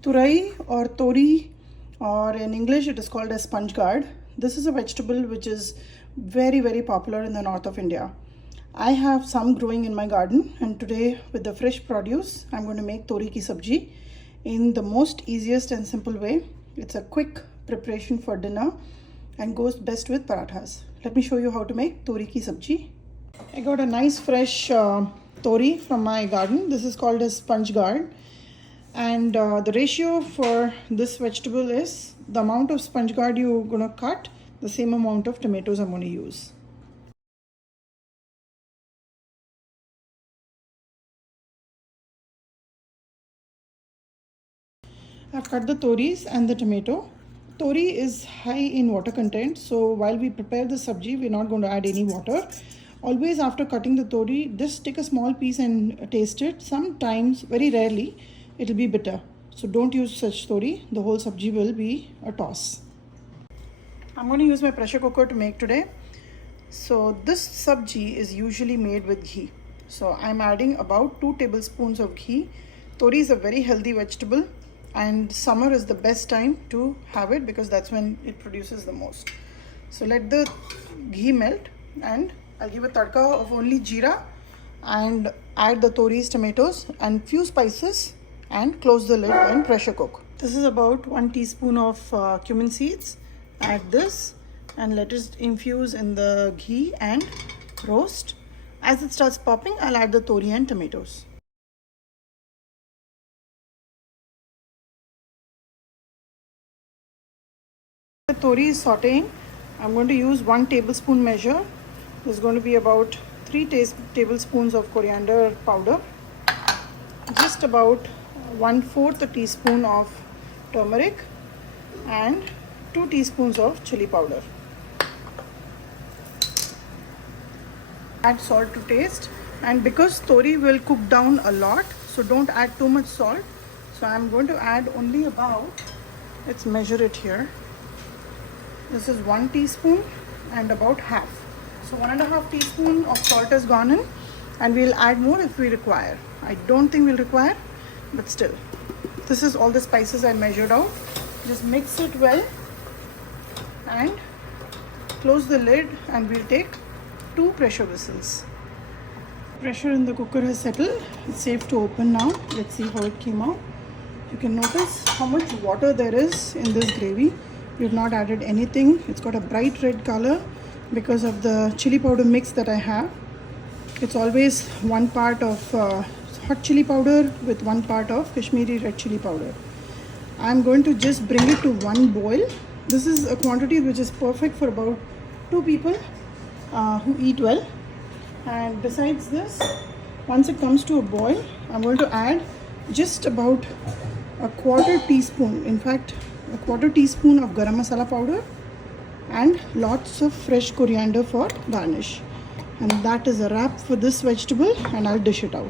Turai or Toori, or in English it is called as sponge gourd. This is a vegetable which is very popular in the north of India. I have some growing in my garden, and today with the fresh produce I'm going to make Toori ki sabji in the most easiest and simple way. It's a quick preparation for dinner and goes best with parathas. Let me show you how to make Toori ki sabji. I got a nice fresh Toori from my garden. This is called as sponge gourd. And the ratio for this vegetable is the amount of sponge gourd you're going to cut, the same amount of tomatoes I'm going to use. I've cut the toris and the tomato. Tori is high in water content, so while we prepare the sabji, we're not going to add any water. Always after cutting the tori, just take a small piece and taste it. Sometimes, very rarely, it will be bitter. So don't use such tori. The whole sabji will be a toss. I'm going to use my pressure cooker to make today. So this sabji is usually made with ghee. So I'm adding about 2 tablespoons of ghee. Tori is a very healthy vegetable, and summer is the best time to have it because that's when it produces the most. So let the ghee melt, and I'll give a tadka of only jeera and add the toris, tomatoes and few spices and close the lid and pressure cook. This is about 1 teaspoon of cumin seeds. Add this and let it infuse in the ghee and roast. As it starts popping, I'll add the tori and tomatoes. The tori is sauteing. I'm going to use 1 tablespoon measure. This is going to be about 3 tablespoons of coriander powder, just about 1/4 a teaspoon of turmeric, and 2 teaspoons of chili powder. Add salt to taste, and because tori will cook down a lot, so don't add too much salt. So I'm going to add only about, let's measure it here. This is 1 teaspoon and about half. So 1.5 teaspoon of salt has gone in, and we'll add more if we require. I don't think we'll require, but still. This is all the spices I measured out. Just mix it well and close the lid, and we'll take 2 pressure whistles. Pressure in the cooker has settled. It's safe to open now. Let's see how it came out. You can notice how much water there is in this gravy. We've not added anything. It's got a bright red color because of the chili powder mix that I have. It's always 1 part of hot chili powder with 1 part of Kashmiri red chili powder. I'm going to just bring it to 1 boil. This is a quantity which is perfect for about 2 people who eat well. And besides this, once it comes to a boil, I'm going to add just about a 1/4 teaspoon, in fact a 1/4 teaspoon of Garam masala powder, and lots of fresh coriander for garnish. And that is a wrap for this vegetable, and I'll dish it out.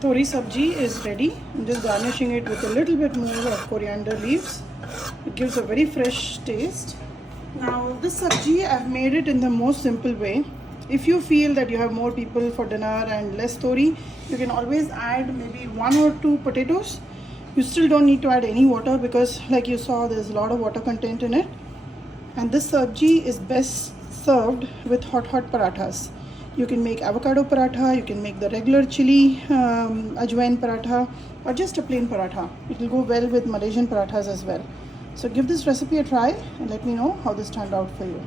Tori sabji is ready. I'm just garnishing it with a little bit more of coriander leaves. It gives a very fresh taste. Now this sabji, I've made it in the most simple way. If you feel that you have more people for dinner and less tori, you can always add maybe 1 or 2 potatoes. You still don't need to add any water because, like you saw, there's a lot of water content in it. And this sabji is best served with hot parathas. You can make avocado paratha, you can make the regular chili ajwain paratha, or just a plain paratha. It will go well with Malaysian parathas as well. So give this recipe a try and let me know how this turned out for you.